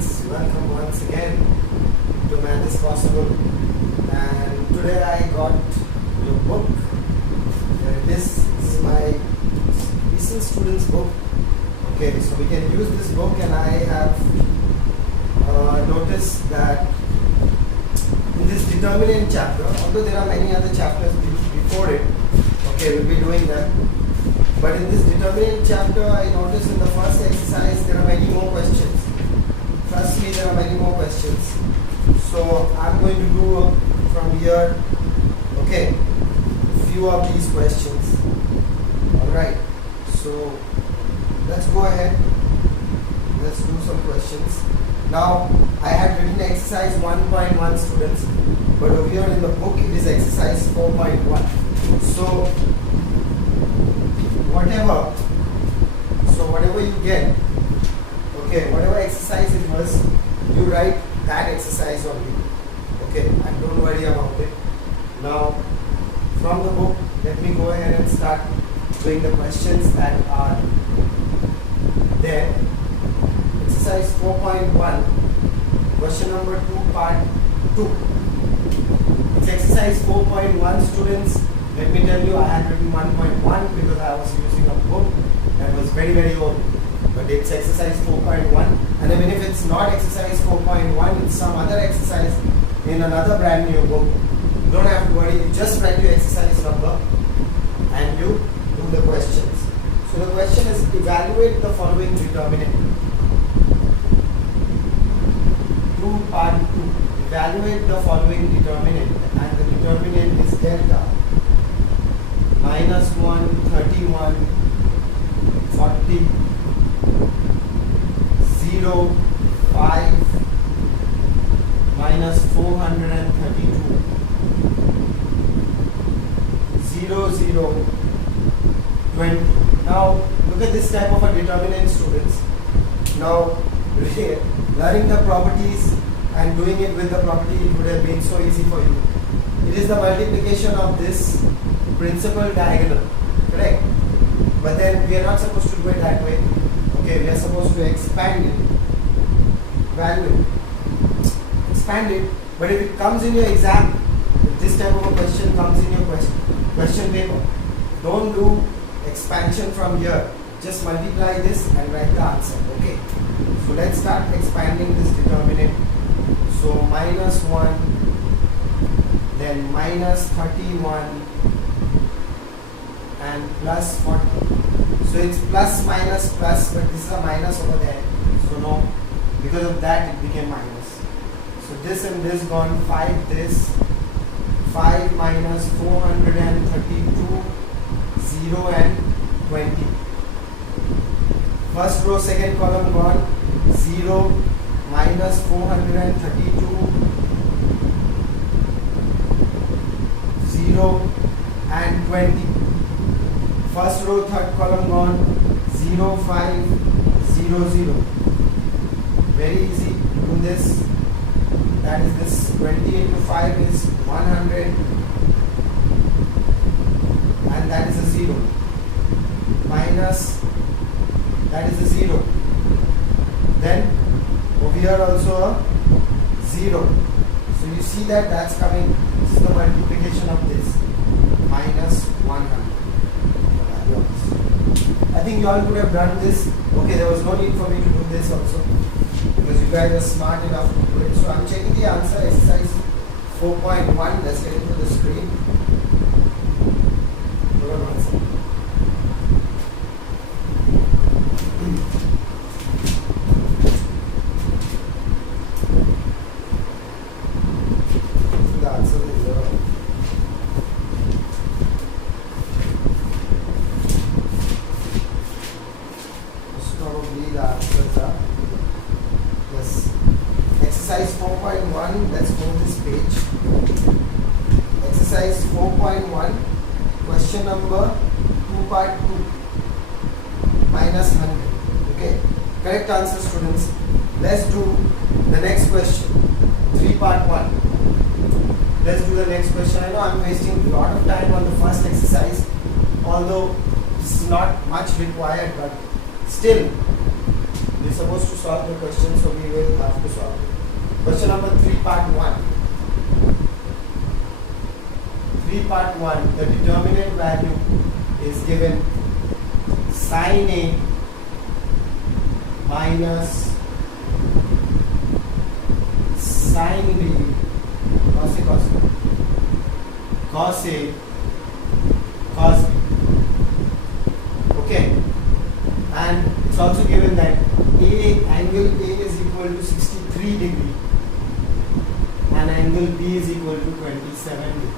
students, welcome once again to Math is Possible. And today I got your book. This is my recent students book. Okay, so we can use this book, and I have noticed that in this determinant chapter, although there are many other chapters before it, okay, we'll be doing them. But in this determinant chapter, I noticed in the first exercise there are many more questions. Trust me, there are many more questions. So I'm going to do from here, okay, few of these questions. Alright, so let's go ahead. Let's do some questions. Now, I had written exercise 1.1 students, but over here in the book it is exercise 4.1. So whatever you get, okay, whatever exercise it was, you write that exercise only, okay, and don't worry about it. Now, from the book, let me go ahead and start doing the questions that are there. Exercise 4.1, question number 2, part 2. It's exercise 4.1 students. Let me tell you, I had written 1.1 because I was using a book that was very, very old. But it's exercise 4.1, and even if it's not exercise 4.1, it's some other exercise in another brand new book. You don't have to worry, you just write your exercise number and you do the questions. So the question is, evaluate the following determinant. 2 part 2. Evaluate the following determinant, and the determinant is delta. -1, 31, 40, 0, 5, -432, 0, 0, 20. Now look at this type of a determinant, students. Now learning the properties and doing it with the property, it would have been so easy for you. It is the multiplication of this principal diagonal, correct? But then we are not supposed to do it that way. Okay, we are supposed to expand it, evaluate, expand it. But if it comes in your exam, if this type of a question comes in your question paper, don't do expansion from here. Just multiply this and write the answer. Okay. So let's start expanding this determinant. So -1, then -31, and +40. So it's plus minus plus, but this is a minus over there. So no, because of that it became minus. So this and this gone, 5 this, 5 minus 432, 0 and 20. First row, second column gone, 0 minus 432, 0 and 20. First row, third column gone, 0, 5, 0, 0. Very easy to do this. That is this 20 into 5 is 100, and that is a 0. Minus, that is a 0. Then over here also a 0. So you see that that's coming, this is the multiplication of this, -100. I think you all could have done this. Okay, there was no need for me to do this also, because you guys are smart enough to do it. So I'm checking the answer, exercise 4.1. Let's get into the screen. Hold on one second. The answer is 0. Probably the answers are yes. Exercise 4.1, let's go to this page. Exercise 4.1, question number 2 part 2, -100. Okay, correct answer, students. Let's do the next question, 3 part 1. Let's do the next question. I know I'm wasting a lot of time on the first exercise, although this is not much required, but still this supposed to solve the question, so we will have to solve it. Question number 3, part 1. 3, part 1. The determinant value is given sin A minus sin B cos A cos B. Okay, and it's also given that angle A is equal to 63 degree and angle B is equal to 27 degree.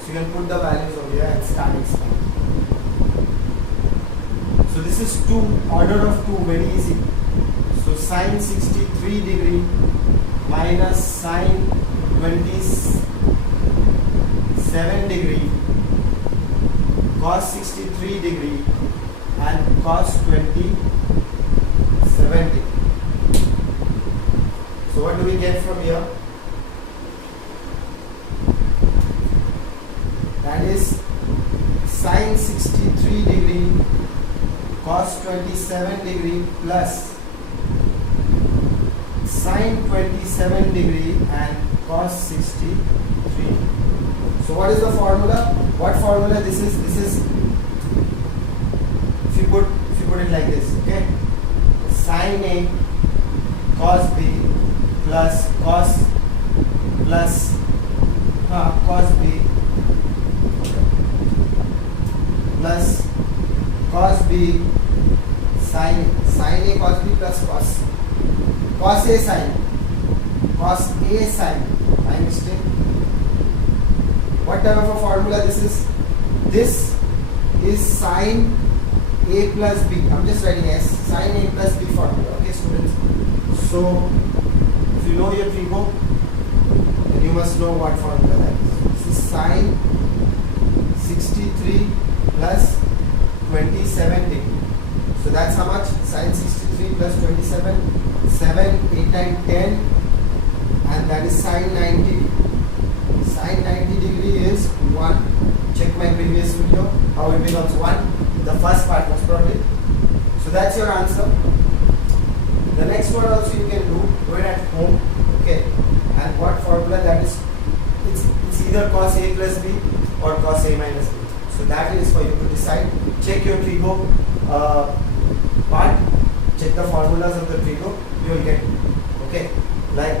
So you can put the values over here and start expanding. So this is 2, order of 2, very easy. So sin 63 degree minus sin 27 degree cos 63 degree and cos 27 degree. So what do we get from here? That is sin 63 degree cos 27 degree plus sin 27 degree and cos 63. So what is the formula? What formula this is? This is, if you put it like this, okay? Sin A cos B plus cos B plus cos B sin A cos B plus cos A sin my mistake. What type of a formula this is? This is sin A plus B. I'm just writing as sin A plus B formula. Okay, students. So if you know your trigo, then you must know what formula that is. This is sin 63 plus 27 degree. So that's how much? Sin 63 plus 27, 7, 8 and 10, and that is sin 90 degree. Sin 90 degree is 1. Check my previous video how it becomes 1. The first part was probably. So that's your answer. The next one also you can do it at home. Okay. And what formula that is? It's either cos A plus B or cos A minus B. So that is for you to decide. Check your trigo part. Check the formulas of the trigo. You will get it. Okay. Like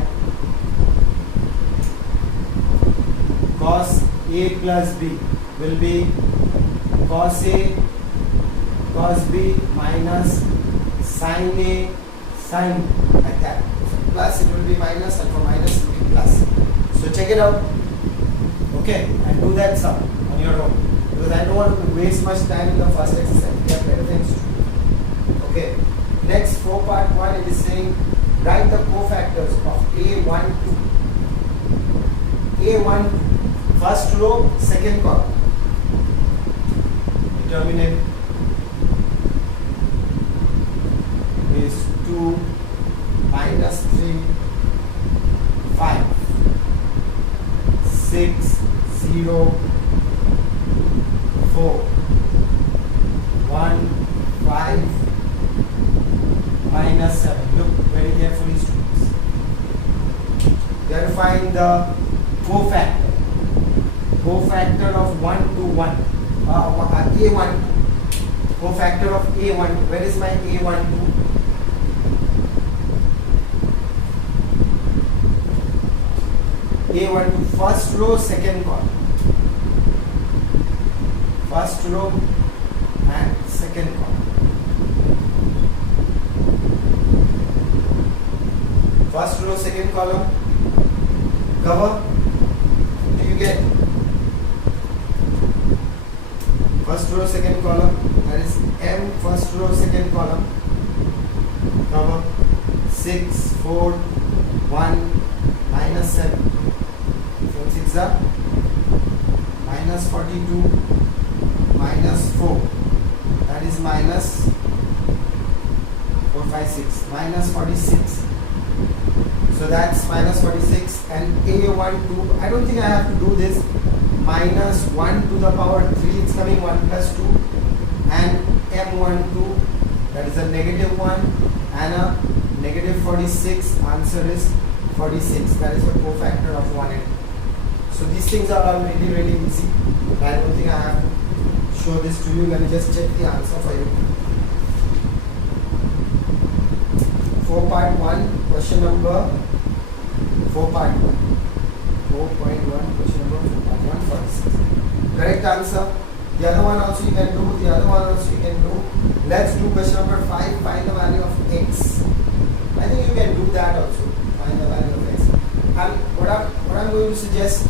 cos A plus B will be cos A cos B minus sin A sin B, like that. If plus it will be minus, and for minus it will be plus. So check it out. Okay, and do that sum on your own, because I don't want to waste much time in the first exercise. We have better things to do. Okay, next 4 part 1 it is saying write the cofactors of A12. A12, first row, second column. Determinant is 2 minus 3 5 6 0 4 1 5 minus 7. Look very carefully, students. You have to find the cofactor of 1 to 1. A1, cofactor of A1. Where is my A12? A12, first row, second column. First row and second column. First row, second column. Cover. What do you get? First row, second column. That is M, first row, second column. Cover. 6, 4, 1, minus 7. 4 6 are minus 42, minus 4. That is minus 4, 5, 6. Minus 46. So that's minus 46, and A12, I don't think I have to do this. Minus 1 to the power 3, it's coming 1 plus 2, and M12, that is a negative 1 and a Negative 46, answer is 46. That is the cofactor of 1 and 2. So these things are all really, really easy. I don't think I have to show this to you. Let me just check the answer for you. 4.1, question number 4.1. 4.1, question number 4.1, 46. Correct answer. The other one also you can do. The other one also you can do. Let's do question number 5. Find the value of x. I think you can do that also. Find the value of x. And what I'm going to suggest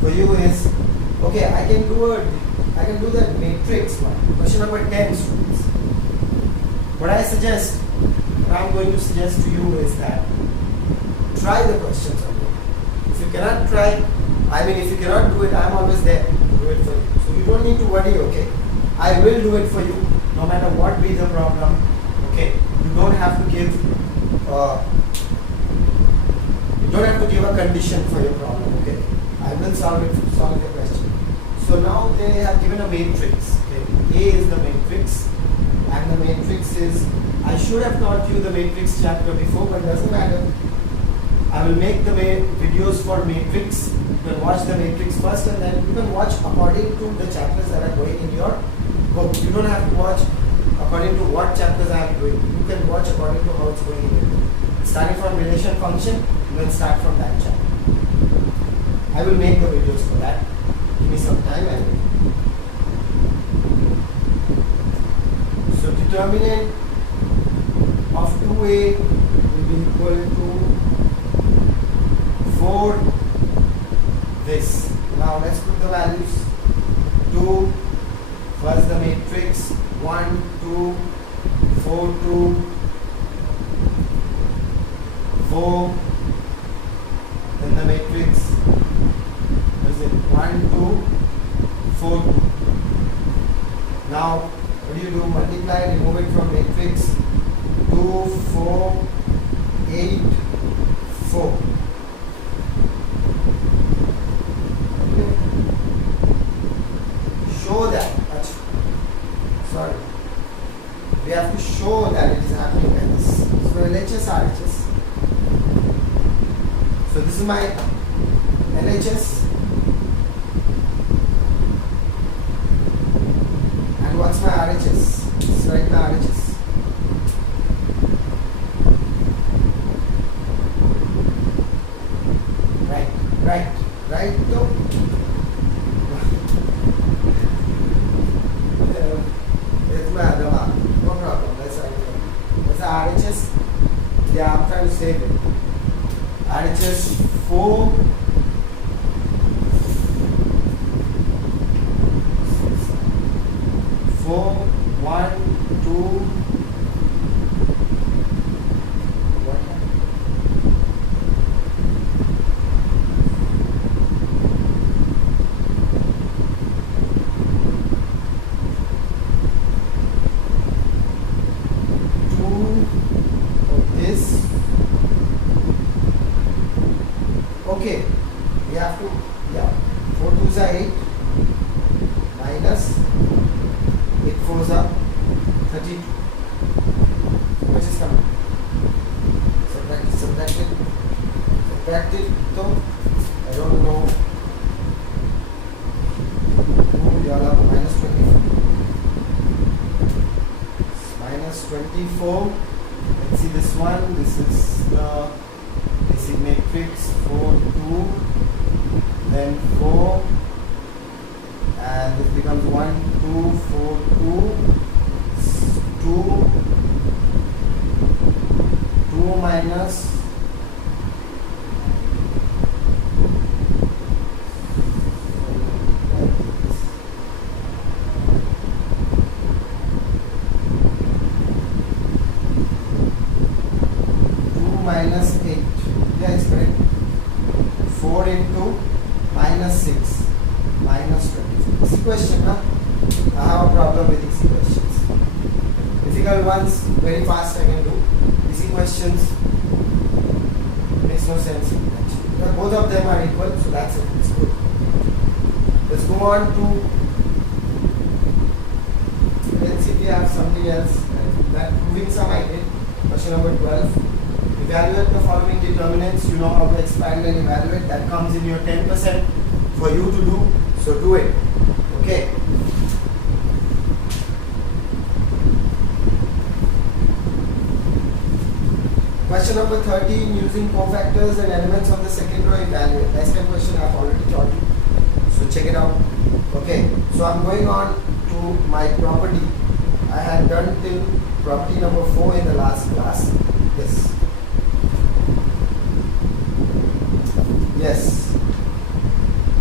for you is, okay, I can do that matrix one. Question number 10, students. What I'm going to suggest to you is that try the questions on it. If you cannot try, if you cannot do it, I'm always there to do it for you. So you don't need to worry, okay? I will do it for you, no matter what be the problem, okay? You don't have to give a condition for your problem, okay? I will solve the question. So now they have given a matrix. Okay? A is the matrix, and the matrix is, I should have taught you the matrix chapter before, but doesn't matter. I will make the videos for matrix. You can watch the matrix first, and then you can watch according to the chapters that are going in your book. You don't have to watch according to what chapters I am doing. You can watch according to how it's going in your book. Starting from relation function, you can start from that chapter. I will make the videos for that. Give me some time and so determinant of 2a will be equal to 4 this. Now let's put the values. 2 was the matrix, 1, 2, 4, 2, 4, then the matrix, what is it, 1, 2, 4, 2. Now what do? Multiply, remove it from matrix. 2, 4, 8, 4. Okay. Show that. Sorry. We have to show that it is happening like this. So LHS, RHS. So this is my LHS. And what's my RHS? Let's write my RHS. Right, though. It's my other one. No problem. Let's write it. What's the RHS? Yeah, I'm trying to save it. RHS 4. 4, 1, 2. Okay, we have to, 4 2s are 8, minus 8 4s are 32. Which is coming? Subtract it, so I don't know. Minus 24. Minus 24. Let's see this one. This is the basic matrix. 4, 2, then 4, and this becomes 1, 2, 4, 2, 2 minus 8. Yeah, it's correct. 4 into minus 6 minus 20. Easy question, huh? I have a problem with easy questions. Difficult ones, very fast I can do. Easy questions, makes no sense. But both of them are equal, so that's it. It's good. Let's go on to, let's see if we have something else. That proving sum I did. Question number 12. evaluate the following determinants. You know how to expand and evaluate. That comes in your 10% for you to do. So do it. Okay. Question number 13, using cofactors and elements of the second row, evaluate. That's the question I've already taught you. So check it out. Okay, so I'm going on to my property. I had done till property number 4 in the last class. Yes. Yes.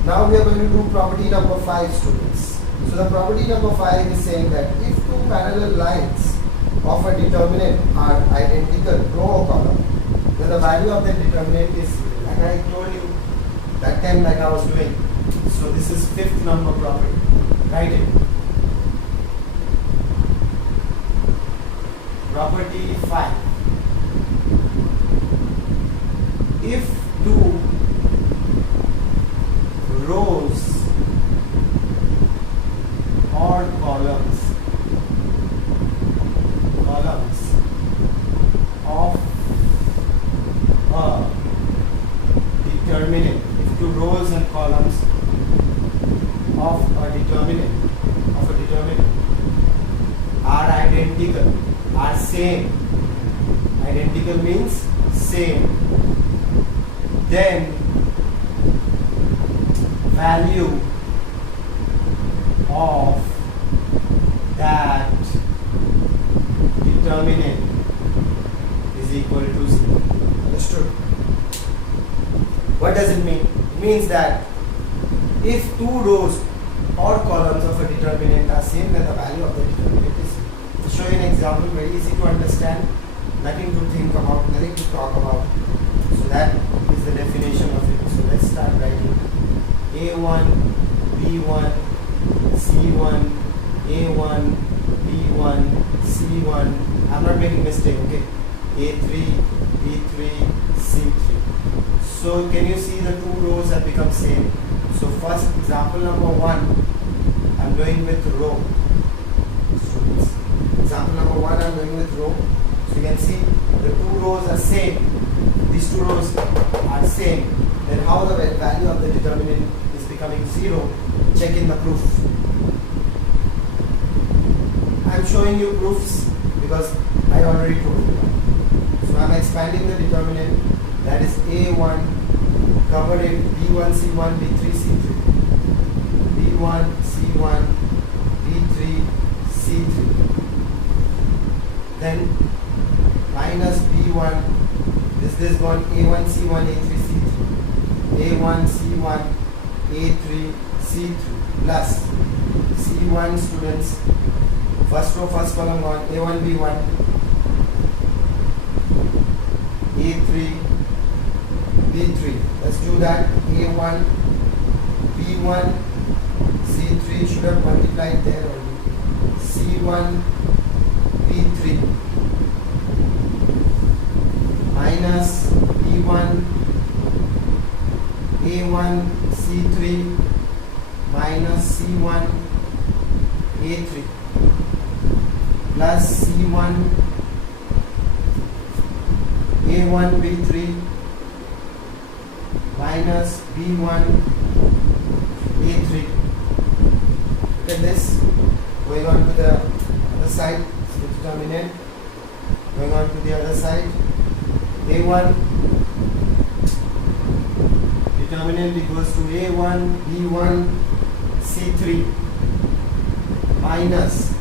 Now we are going to do property number 5, students. So the property number 5 is saying that if two parallel lines of a determinant are identical row or column, then the value of the determinant is, like I told you that time, like I was doing. So this is 5th number property. Write it. Property 5. If two rows or columns of a determinant, if two rows and columns of a determinant are identical, are same, identical means same, then value of that determinant is equal to 0. Understood? What does it mean? It means that if two rows or columns of a determinant are same, then the value of the determinant is 0. To show you an example, very easy to understand, nothing to think about, nothing to talk about. So that is the definition of it. So let's start writing. A1, B1, C1, A1, B1, C1. I'm not making mistake, okay? A3, B3, C3. So can you see the two rows have become same? So first example number 1, I'm doing with row. Students. Example number 1, I'm doing with row. So you can see the two rows are same. These two rows are same. Then how the value of the determinant is becoming 0? Check in the proof. I'm showing you proofs because I already told you that. So I'm expanding the determinant, that is A1, cover it, B1, C1, B3, C3. B1, C1, B3, C3. Then minus B1, this one, A1, C1, A3, C3. A1, C1, A3, C3 plus C1, students. First row, first column gone. A1, B1, A3, B3. Let's do that. A1, B1, C3 should have multiplied there only. C1, B3 minus B1, A1, C3 minus C1, A3 plus C1, A1, B3 minus B1, A3. Look at this. Going on to the other side, so determinant. Going on to the other side. A1 determinant equals to A1, B1, C3 minus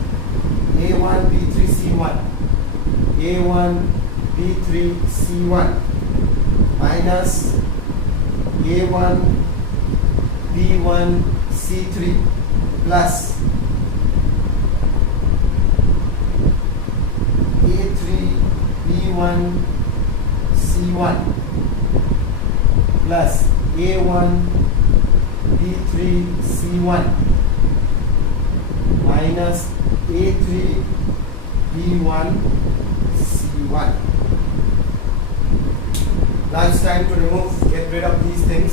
A1, B3, C1. A1, B3, C1 minus A1, B1, C3 plus A3, B1, C1 plus A1, B3, C1 minus A3, B1, C1. Now it's time to get rid of these things.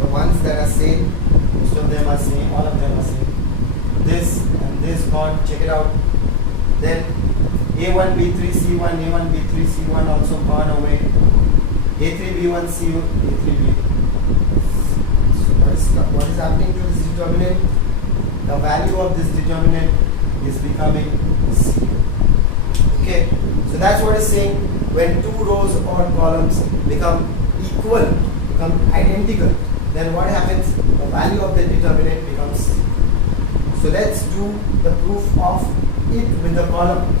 The ones that are same, most of them are same, all of them are same. This and this gone, check it out. Then A1 B3 C1 A1 B3 C1 also gone away. A3 B1 C A3 B. So what is happening to this determinant? The value of this determinant is becoming 0. Okay, so that's what it's saying. When two rows or columns become equal, become identical, then what happens? The value of the determinant becomes 0. So let's do the proof of it with the column.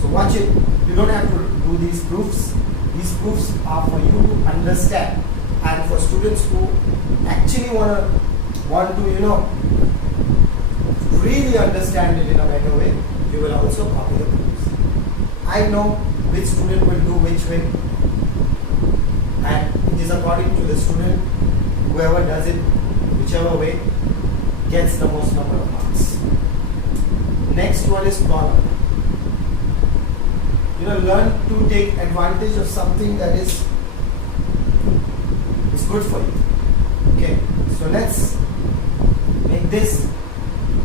So watch it. You don't have to do these proofs. These proofs are for you to understand, and for students who actually want to really understand it in a better way, you will also copy the proofs. I know which student will do which way, and it is according to the student. Whoever does it whichever way gets the most number of marks. Next one is column. Learn to take advantage of something that is good for you. Okay, so let's make this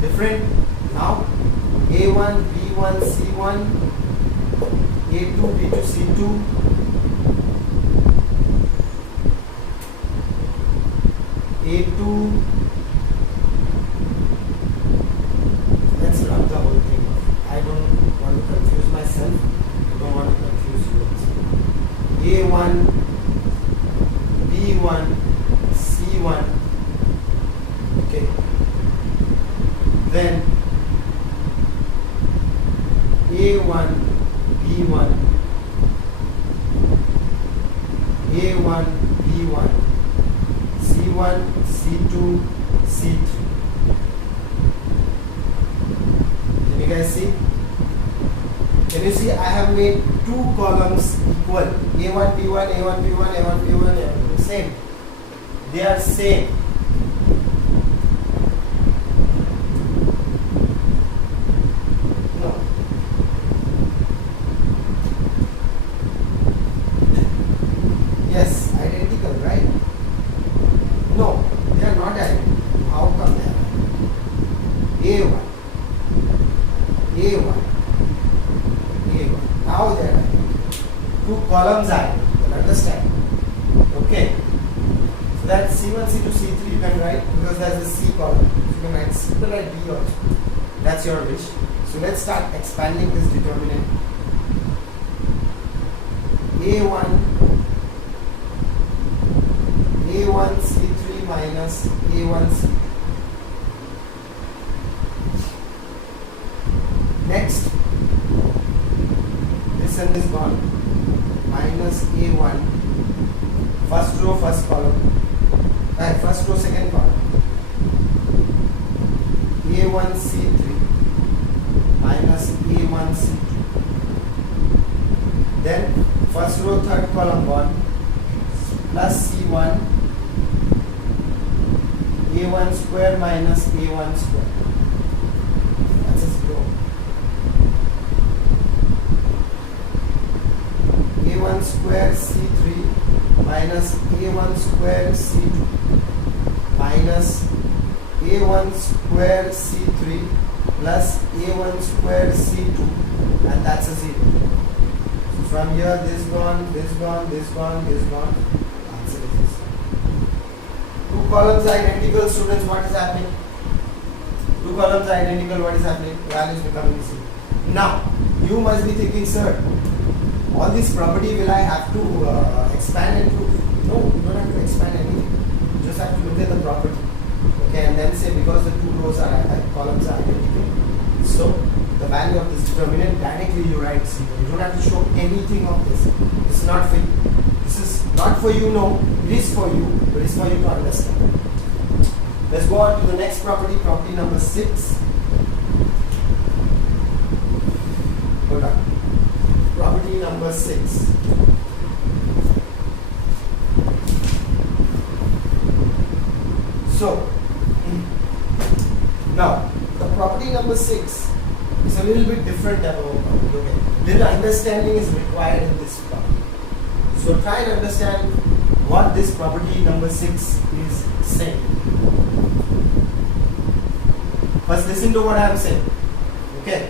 different now. A1 B1 C1 A2 B2 C2 A2. Let's run the whole thing off. I don't want to confuse myself. I don't want to confuse you. A1 B1 C1. Okay. Then A1 B1 A1 B1 C1 C2 C3. Can you guys see? Can you see I have made two columns equal? A1 B1 A1 B1 A1 B1 A1 same. They are same. Yes, identical, right? No, they are not identical. How come they are? A1, A1, A1. Now they are identical. Two columns are identical. Understand? Okay. So that's C1, C2, C3 you can write because there's a C column. You can write C, you can write D also. That's your wish. So let's start expanding this determinant. A1 C3 minus A1 C2. Next, this end is gone. Minus A1, first row, first column. First row, second column. A1 C3 minus A1 C2. Then first row, third column gone. Plus C1 A1 square minus A1 square. That's a 0. A1 square C3 minus A1 square C2 minus A1 square C3 plus A1 square C2, and that's a 0. So from here this gone, this gone, this gone, this gone. Answer is this. Two columns are identical, students. What is happening? Two columns are identical. What is happening? Value is becoming 0. Now you must be thinking, sir, all this property will I have to expand and prove? No, you don't have to expand anything. You just have to look at the property. Okay, and then say because the two rows are columns are identical, so the value of this determinant directly you write 0. You don't have to show anything of this. This is not for you. This is not for you, no. It is for you, but it's for you to understand. Let's go on to the next property, property number 6. Hold on. Property number 6. So, now the property number 6 is a little bit different type of a property. Okay, little understanding is required in this property. So try and understand what this property number 6 is saying. First, listen to what I am saying. Okay.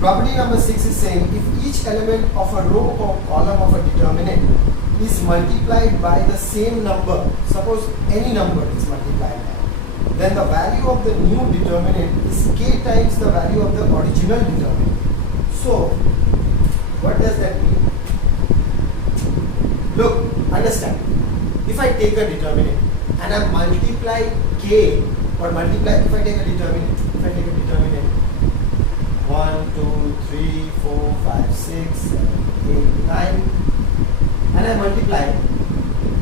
Property number 6 is saying if each element of a row or column of a determinant is multiplied by the same number, suppose any number is multiplied by, then the value of the new determinant is k times the value of the original determinant. So, what does that mean? Look, understand. If I take a determinant and I multiply k, or multiply, if I take a determinant 1, 2, 3, 4, 5, 6, 7, 8, 9, and I multiply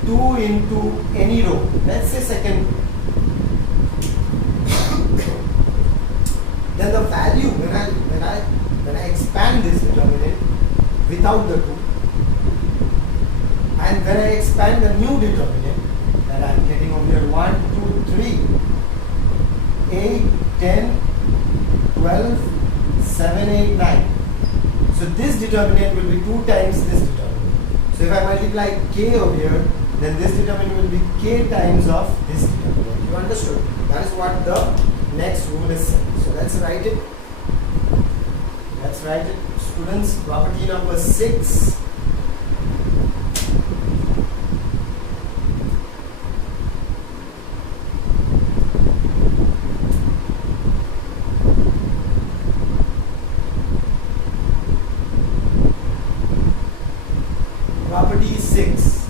2 into any row, let's say second row, then the value when I expand this determinant without the 2, and when I expand the new determinant that I am getting over here 1, 2, 3, 8, 10, 12, 7, 8, 9. So this determinant will be 2 times this determinant. So if I multiply k over here, then this determinant will be k times of this determinant. You understood? That is what the next rule is saying. So let's write it. Let's write it. Students, property number 6. Property 6,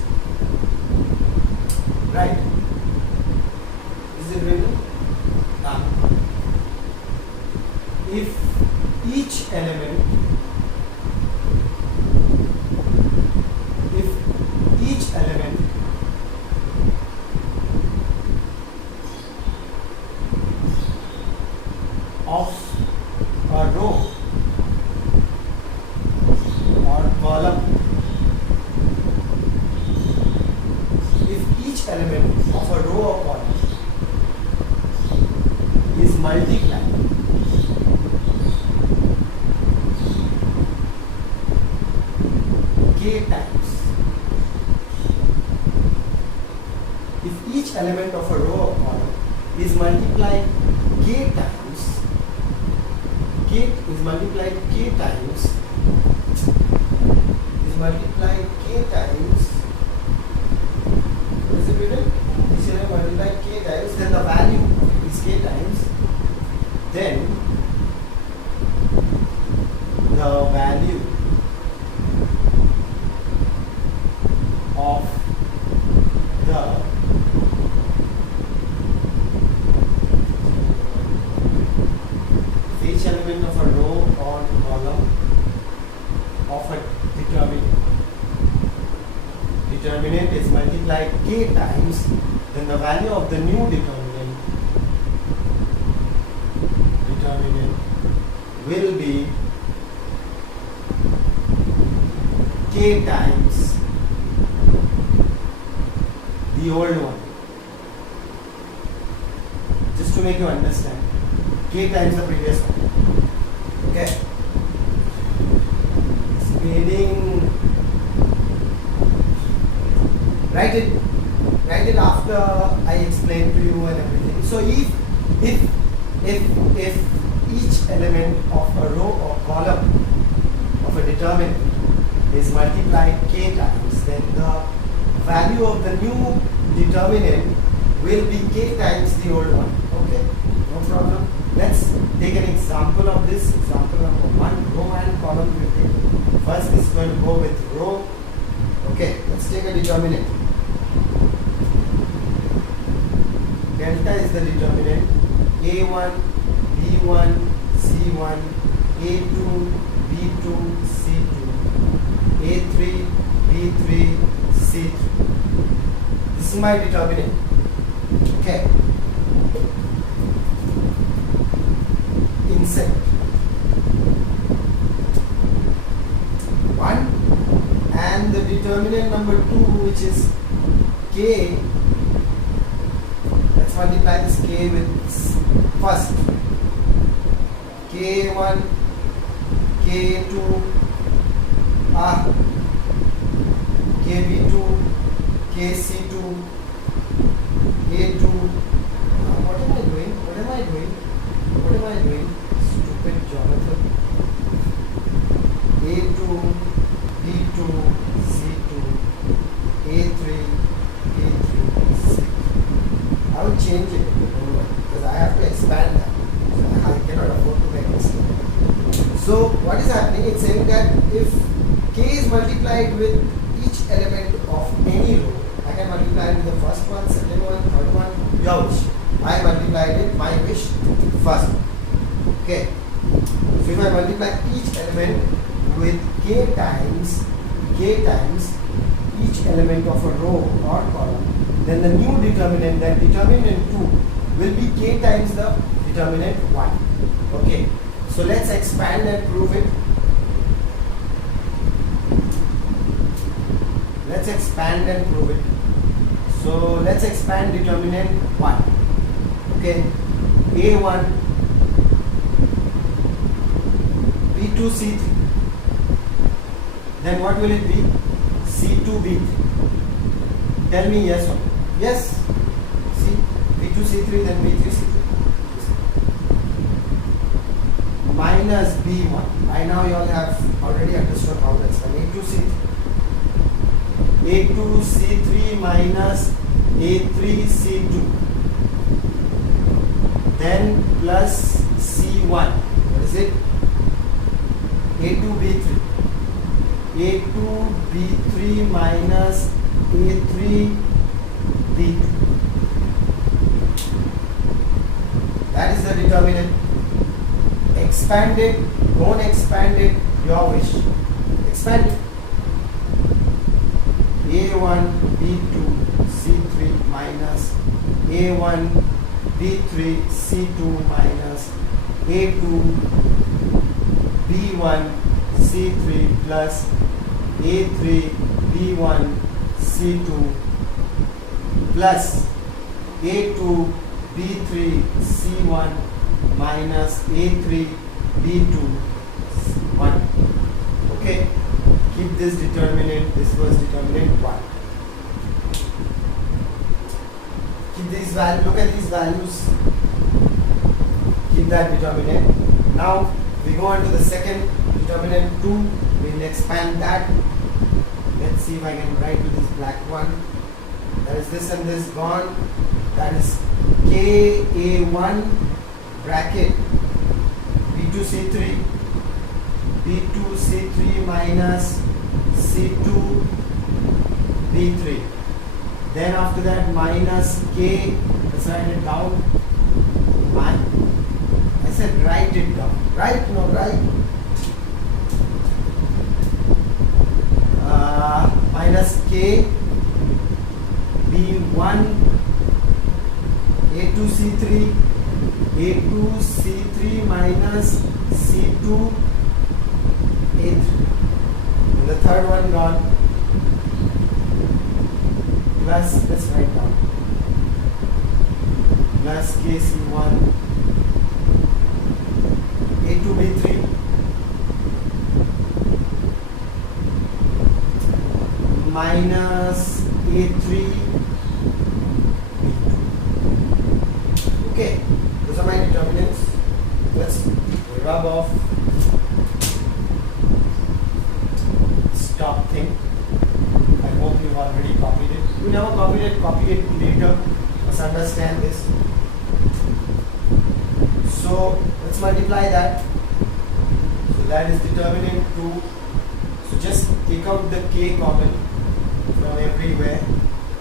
right? Is it written? If each element of a row or column, element of a row or column is multiplied k times. If each element of a row or column is multiplied k times, multiply k times, then the value is k times, then the value of the each element of a row or column of a determinant is multiplied k times, then the value of the new determinant will be k times the old one. Just to make you understand, k times the previous one. Okay? Speeding. Write it after I explain to you and everything. So if each element of a row or column of a determinant is multiplied k times, then the value of the new determinant will be k times the old one. Okay, no problem. Let's take an example of this. Example number 1, row and column will take. First is going to go with row. Okay, let's take a determinant. Delta is the determinant. A1, B1, C1, A2, B2, C2, A3, B3, C3. This is my determinant. Okay. Insert 1 and the determinant number 2, which is K. Let's multiply this K with first K1, K2, KB2, KC2, A2. What am I doing? Stupid Jonathan. change it because I have to expand that. So I cannot afford to make mistake. So what is happening? It's saying that if k is multiplied with each element of any row, I can multiply it with the first one, second one, third one, your wish. I multiplied it, my wish, first. Okay. So if I multiply each element with k times each element of a row or column, then the new determinant, that determinant 2, will be k times the determinant 1. Okay. So let's expand and prove it. Let's expand and prove it. So let's expand determinant 1. Okay. A1, B2, C3. Then what will it be? C2, B3. Tell me yes or no. Yes. C, B2, C3, then B3, C3. Minus B1. By now you all have already understood how that's done. A2, C3. A2, C3 minus A3, C2. Then plus C1. What is it? A2, B3. A2, B3 minus A3, B2. That is the determinant. Expand it, don't expand it, your wish. Expand it. A1, B2, C3 minus A1, B3, C2 minus A2, B1, C3 plus A3, B1, C2 plus A2, B3, C1 minus A3, B2, 1. Okay. Keep this determinant. This was determinant 1. Keep these values. Look at these values. Keep that determinant. Now we go on to the second determinant 2. We'll expand that. Let's see if I can write with this black one. That is this and this gone. That is KA1 bracket B2, C3. B2, C3 minus C2, B3. Then after that minus K, let's write it down. I said write it down. Right? No, right? Minus K, B1, A2, C3, A2, C3 minus C2, A3. And the third one gone. Plus, let's write down. Plus KC1, A2, B3. Minus A3, B2. Okay, those are my determinants. Let's rub off. Stop thing. I hope you've already copied it. You never copied it, copy it later. Let's understand this. So let's multiply that. So that is determinant 2. So just take out the k common from everywhere.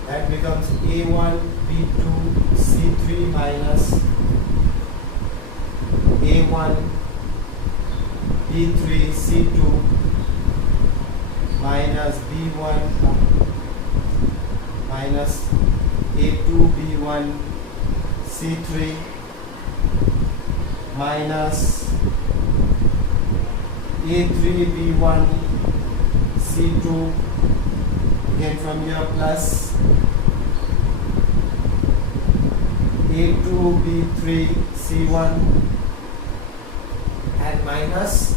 That becomes A1, B2, C3 minus A1, B3, C2 minus B1 minus A2, B1, C3 minus A3, B1, C2, again from here plus A2, B3, C1 and minus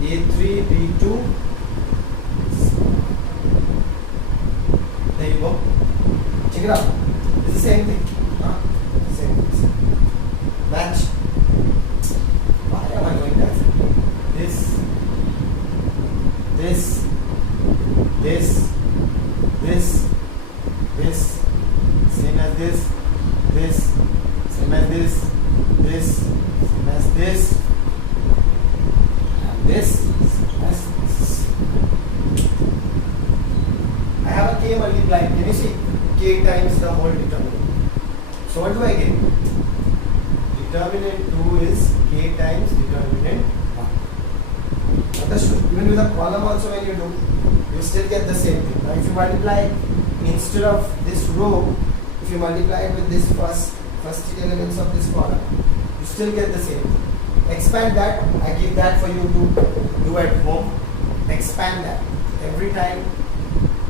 A3, B2. There you go. Check it out. It's the same thing. Huh? Same thing. Match. Why am I doing that? This, this, this, this, this, same as this, this, same as this, same as this, and this, same as this. I have a k multiplied. Can you see? K times the whole determinant. So what do I get? Determinant 2 is k times determinant 1. Understood? Even with a column also when you do, you still get the same thing. Now if you multiply, instead of this row, if you multiply it with this first three elements of this column, you still get the same thing. Expand that. I give that for you to do at home. Expand that. Every time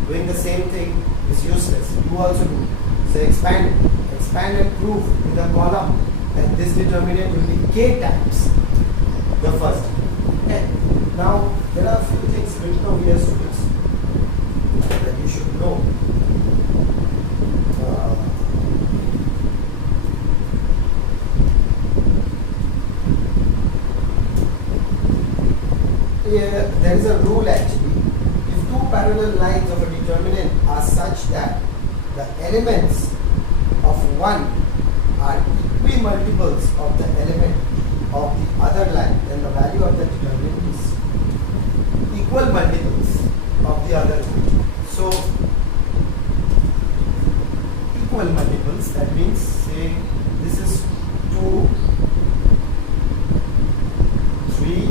doing the same thing is useless. You also do. So expand it. Expand and prove with a column that this determinant will be k times the first. Okay. Now there are a few things written over here, students, that you should know. There is a rule actually. If two parallel lines of a determinant are such that the elements of one are equimultiples of the element of the other line, then the value of the determinant is equal multiples of the other line. So equal multiples, that means say this is 2, 3,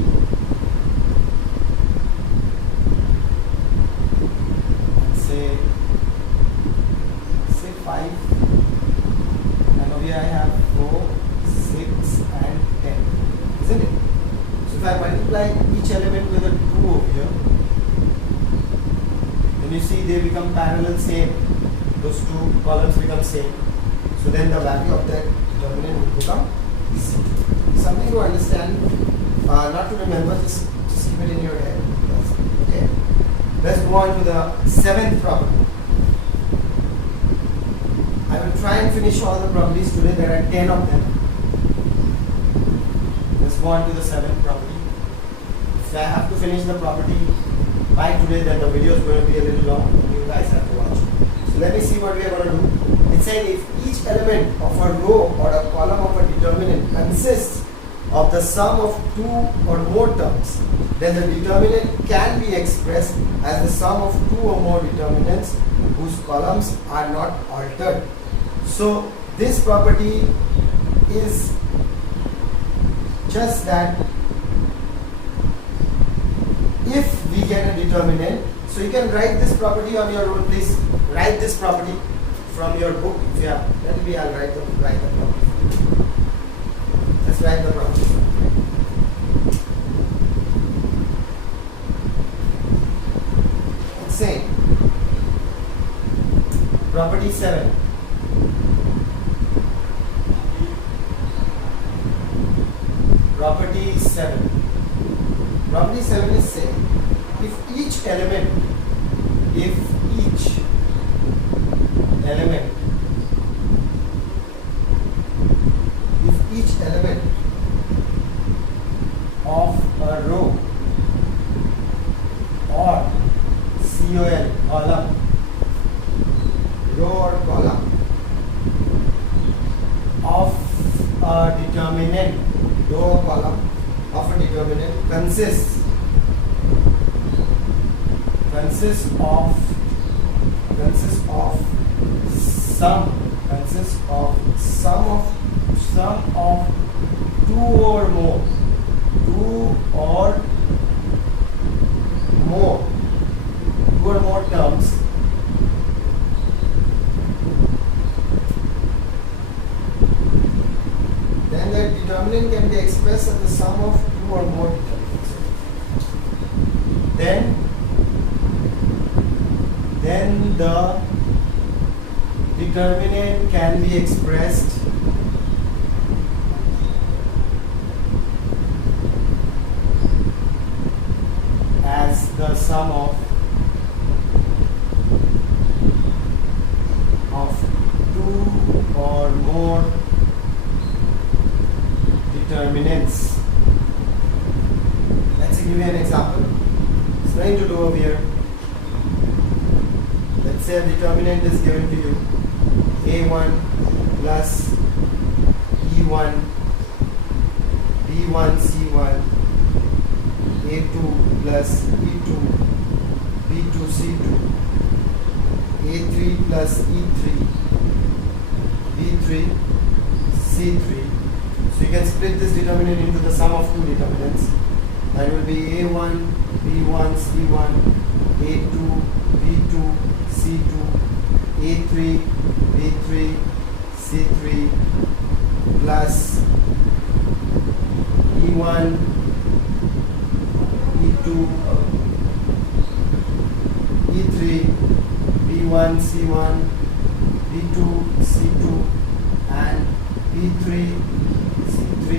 and say 5, and over here I have 4, 6 and 10, isn't it? So if I multiply each element with a 2 over here, then you see they become parallel, same. Those two columns become same. So then the value of that determinant will become easy. Something to understand, not to remember, just keep it in your head. Okay. Let's go on to the seventh property. I will try and finish all the properties today. There are 10 of them. Let's go on to the seventh property. If I have to finish the property by today, then the video is going to be a little long and you guys have to watch. So let me see what we are going to do. It said if each element of a row or a column of a determinant consists of the sum of two or more terms, then the determinant can be expressed as the sum of two or more determinants whose columns are not altered. So this property is just that if we get a determinant, so you can write this property on your own. Please write this property from your book. If you have, let me, I'll write the property. Let's write the property. It's saying property 7. Property 7. Property 7 is saying if each element of a row or column, row or column of a determinant, row or column of a determinant consists of sum of two or more terms then the determinant can be expressed as the sum of two or more determinants. Then the determinant can be expressed as the sum of two or more determinants. Let's give you an example. It's nothing to do over here. Let's say a determinant is given to you. A1 plus E1 B1 C1 A2 plus E2 B2 C2 A3 plus E3 B3 C3. So you can split this determinant into the sum of two determinants. That will be A1 B1 C1 A2 B2 C2 A3 B3 C3 plus E1 E2 E3 B1 C1 B2 C2 and B3 C3.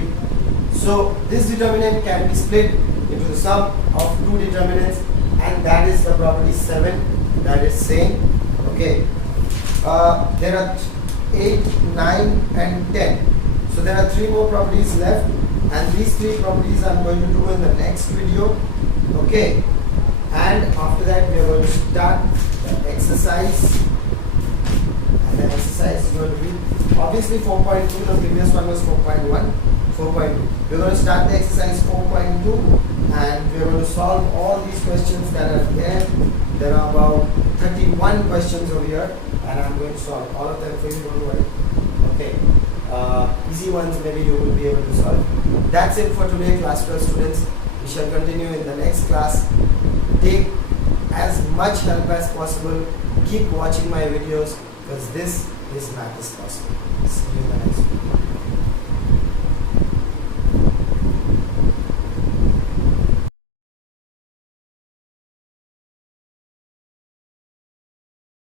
So this determinant can be split into the sum of two determinants, and that is the property 7, that is same. Okay, there are 8, 9 and 10. So there are 3 more properties left, and these 3 properties I am going to do in the next video. Okay, and after that we are going to start the exercise, and the exercise is going to be obviously 4.2. The previous one was 4.1. 4.2. We're going to start the exercise 4.2, and we're going to solve all these questions that are there. There are about 31 questions over here, and I'm going to solve all of them for you, don't worry. Okay, easy ones maybe you will be able to solve. That's it for today, class 12 students. We shall continue in the next class. Take as much help as possible. Keep watching my videos, because this is math is possible. See you in the next video.